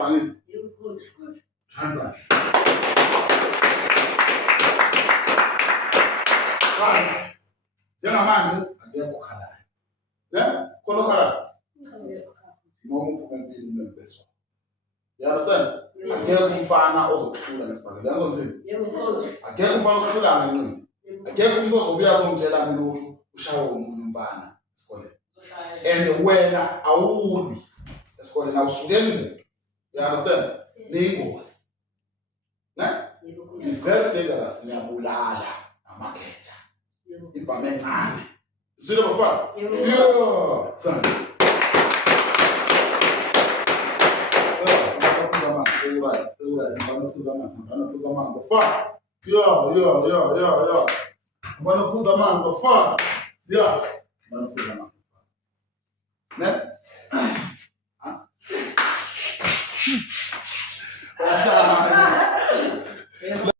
Hands right. Njengamanje akekho okhalayo. Khona okhalayo. Noma uphumele nempilo. You understand? Akekho umfana ozokuhlula ngesibhakela. Yazi ngithini? Akekho umfana ozokuhlula ngencindi. Akekho umuntu ozobuya azongitshela mina ukuthi ushawe umuntu umfana esikoleni. And wena awulwi esikoleni awusukeli muntu. You understand? Neyingozi. Be very dangerous. Niyabulala amageja. Ibhame encane. Zile bafana? Yeah. Son. Stay right. I'm gonna put some man. Bafana. Yeah. I'm gonna put some man. Bafana. Yeah. I'm gonna put some man. Né?